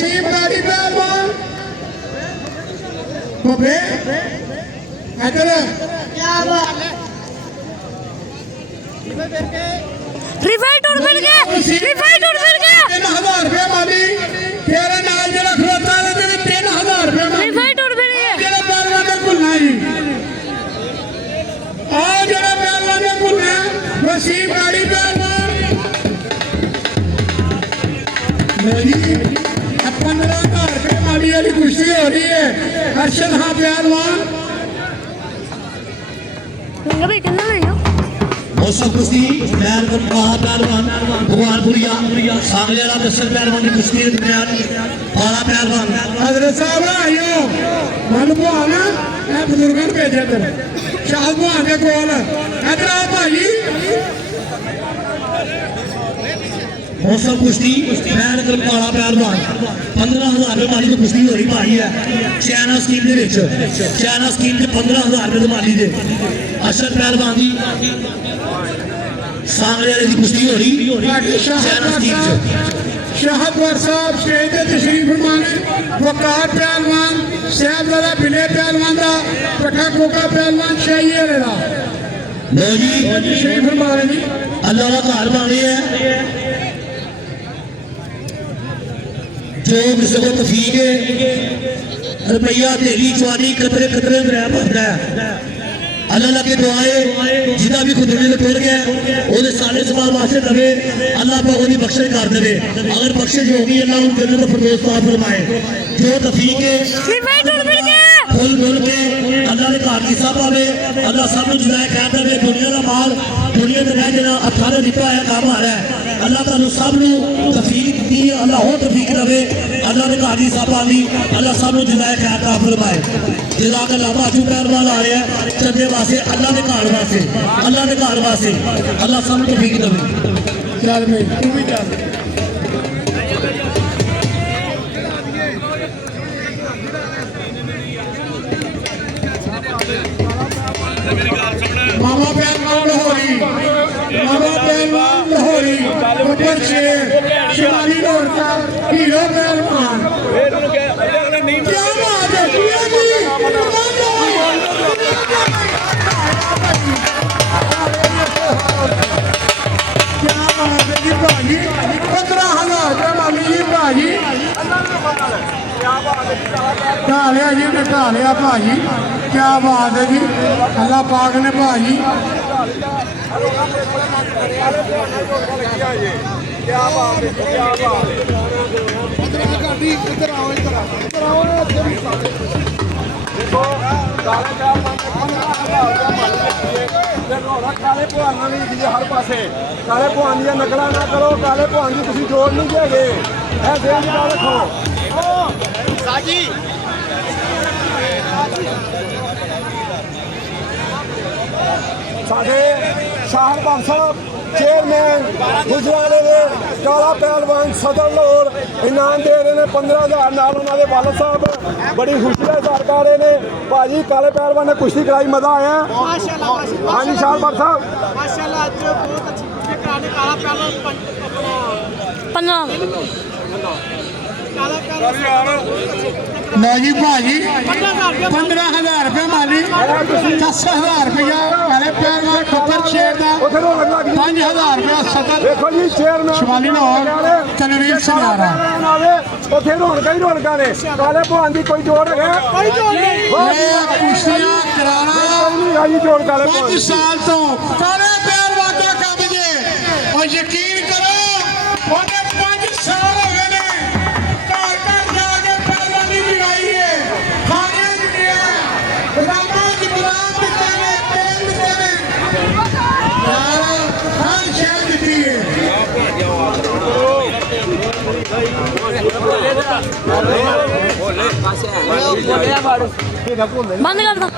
वसीम गाड़ी पहलवान बबे इधर क्या बात है रिफाइट उड़ मिल गया 3000 रुपए माली तेरे नाल जरा खलोता है ते 3000 रुपए माली रिफाइट उड़ मिल गया जरा पहलवान ने भुलना ही आ जरा पहलवान ने भुलना वसीम गाड़ी पहलवान मेरी 15,000 रुपए माली वाली कुश्ती हो रही है अर्शद हाँ पहलवान भी कितना नहीं हो मौसम कुश्ती पहलवान भगवानपुरिया सांगले वाला दर्शक पहलवान की कुश्ती के दरमियान पाला पहलवान हजरत साहब आयो मन बुआना मैं बुजुर्गों को भेजा तेरे शाह बुआन के कोल इधर आओ भाई मौसम कुश्ती पाला पहलवान 15,000 रुपए माली की कुश्ती हो रही भाई है चाइना स्कीम के 15,000 रुपए माली दे अरशद पहलवान की सांगले वाले की कुश्ती हो रही चाइना स्कीम शाहपुर साहब स्टेज ते तशरीफ फरमाने वकार पहलवान साहबजादा बिले पहलवान दा पठा कोका पहलवान शाही वाले दा लो जी तशरीफ फरमाने जी अल्लाह का घर बन रही है जो किसी को तफीक है रुपया तेली चवानी कतरे कतरे में बनता है अल्लाह लगे दुआए जिदा भी खुद ने टुर गया ओदे सारे सवाल वास्ते दवे अल्लाह पाक ओदी बख्शिश कर देवे अगर बख्शिश होगी अल्लाह उन जन्नत फिरदौस अता फरमाए जो तफीक है रिफाइट उड़ मिल गया फुल मिल के अल्लाह ने घर की सब आवे अल्लाह सब नु जुदा कह देवे दुनिया का माल दुनिया ते रह जाना अथारे दिता है काम आ रहा है अल्लाह तानु सब नु तफीक दी अल्लाह हो तफीक रवे अल्लाह ने घर की सब आवी अल्लाह सब नु जुदा कह अता फरमाए जज़ाक अल्लाह बाजू पहलवान आ रहा है चंदे वास्ते अल्लाह के घर वास्ते अल्लाह सब नु तफीक देवे चल भाई तू भी चल मामा पहलवान लाहौरी ऊपर शेर शिवाली रोड का हीरो पहलवान क्या बात है किया जी क्या बात है जी भाजी 15,000 रुपये माली जी भाजी ढालिया जी ने ढालिया भाजी क्या बात है जी अल्लाह पाक ने भाजी काले भगवान हर पासे काले भगवान दी नकल ना करो काले भगवान की तुम जोड़ नहीं है रखो साढ़े शाहर बाग साहब चेयरमैन गुजराले ने काला पहलवान सदर लाहौर इनाम दे रहे हैं 15,000 नाल उन्होंने वालद साहब बड़ी खुशी का इजहार कर रहे हैं भाजी काले पहलवान ने कुश्ती कराई मजा आया हाँ जी शाहर बाग साहब माशाल्लाह आज बहुत अच्छी काला पहलवान 15 लो जी भाजी 15,000 रुपये माली 10,000 रुपया पहले पहलवान खबर शेर का 5,000 रुपया सदर देखो जी चेयरमैन शिवाली लाहौर तनवीर सिनारा उथे रौनक ही रौनक ने काले भगवान की कोई जोड़ है कुश्तियां कराना जोड़ काले 5 साल तो काले पहलवान का काम जे और यकीन करो उन्हें 5 साल हो गए ने घर घर जाके पहलवानी दिखाई है खाने दिया गुलामा की गुलाम बिताने तेल बिताने हर शहर दी है बंद कर दो